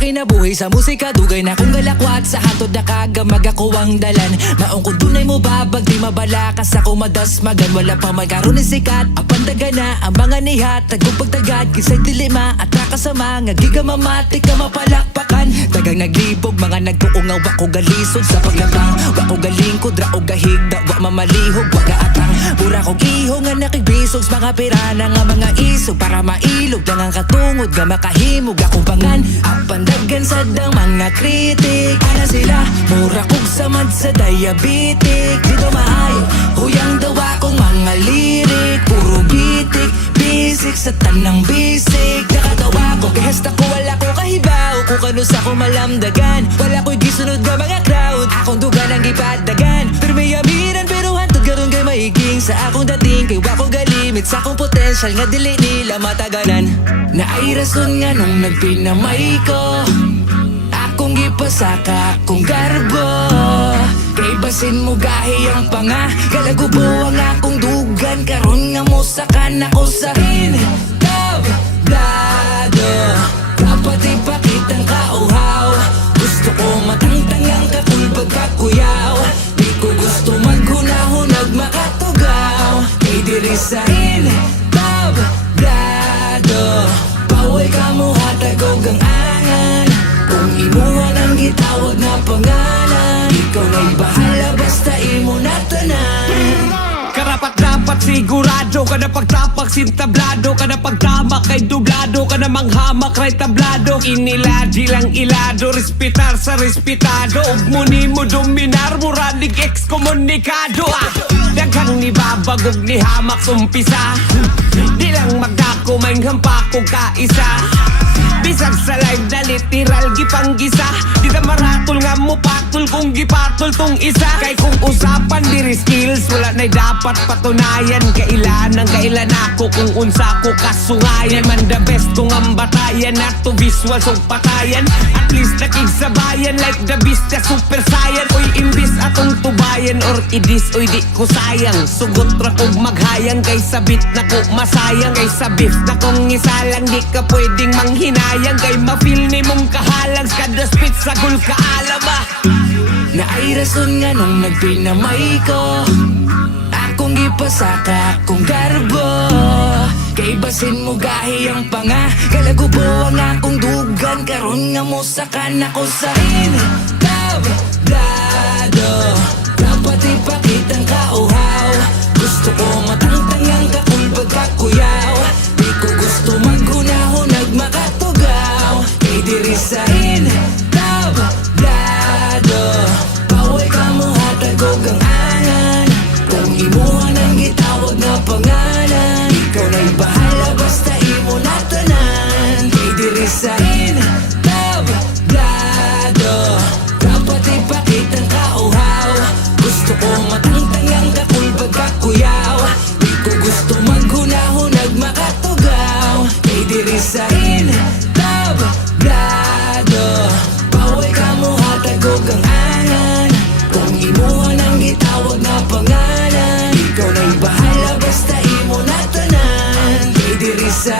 kinabuhi sa musika, dugay na kong galakwat. Sa hantod na kagamag ako ang dalan. Maong kung dunay mo babag, di mabalakas ako madasmagan. Wala pa man karon ni sikat, apandaga na ang mga nihat. Tagong pagtagad, kisay dilima at nakasama. Nga gigamamatik ka mapalakpakan. Dagang naglibog, mga nagtuungaw. Wako galisod sa paglabang, wako galingkod, rao gahigda, wa mamalihog, waga atang. Pura kong iho nga nakibisog sa mga pirana nga mga isog. Para mailog lang ang katungod, nga makahimog akong pangan. Apandagan sa dang mga kritik. Ana sila, mura kong samad sa diabetic. Dito maayo, huyang dawa kong mga lirik. Puro bitik, bisik sa tanang bisik. Nakatawa ko, kihasta ko wala ko kahibaw. Kung kano sa ko malamdagan, wala ko'y gisunod nga mga crowd. Akong dugan ang ipadagan, pero may amiran pero hantod karon kay maiging. Sa akong dating kay wako galimit, sa akong potensyal nga dili nila mataganan. Na ay rason nga nung nagpinamay ko, akong gipasaka akong garbo. Kay basin mo gahi ang panga, kalagubo ang akong dugan. Karon nga mo sakan ako sa entablado. Dapat ipakitang kauhaw, gusto ko matangtang ang kakulbag kakuyaw. Di ko gusto maghunahunag makatugaw. Kay diri sa entablado, bawal ka mo hatagog ang angan. Kung imuhan ang gitawag na pangalan, ikaw na'y bahala basta imo na tanan. Karapat-dapat sigurado ka na pagtapak sintablado ka na pagtama kay dublado ka na manghamak ray tablado. Iniladji lang ilado, respetar sa respetado. Ug muni mo dominar, muralig ekskomunikado. Daghang ni babagog ni hamak sumpisa, di lang magdako may hampak ko kaisa. Bisag sa live na literal gipanggisa, di na maratol nga mo patol kung gipatol tong isa. Kay kung usapan diri skills, wala na'y dapat patunayan. Kailan ang kailan ako kung unsa ko kasungayan. Man the best kung ang batayan at to visual so patayan. At least nakigsabayan like the beast na super saiyan. Oy imbis atong tubayan or idis oy di ko sayang. Sugot ra kog maghayang kay sabit na ko masayang. Kay sa beef na kong isalang di ka pwedeng manghinayang. Kay ma-feel ni mong kahalang kada spit sa gul kaalama. Na ay rason nga nung nagpinamay ko, akong gipasaka akong garbo. Kay basin mo gahi ang panga, kalagubo ang akong dugan. Karon nga mo sakan ako sa entablado. Dapat ipakitang kauhaw, gusto ko matangtang ang kakulbag kakuyaw. Di ko gusto maghunahunag makatugaw. Kay diri sa entablado, bawal ka mo hatagog ang angan. Kung imuhan ang gitawag na pangalan, ikaw na'y bahala basta imo na tanan. Kay diri sa entablado, dapat ipakitang kauhaw, gusto ko matangtang ang kakulbag kakuyaw. Di ko gusto maghunahunag makatugaw. Kay diri sa entablado, bawal ka mo hatagog ang angan. Kung imuhan ang gitawag na pangalan, ikaw na'y bahala basta imo na tanan. Kay diri sa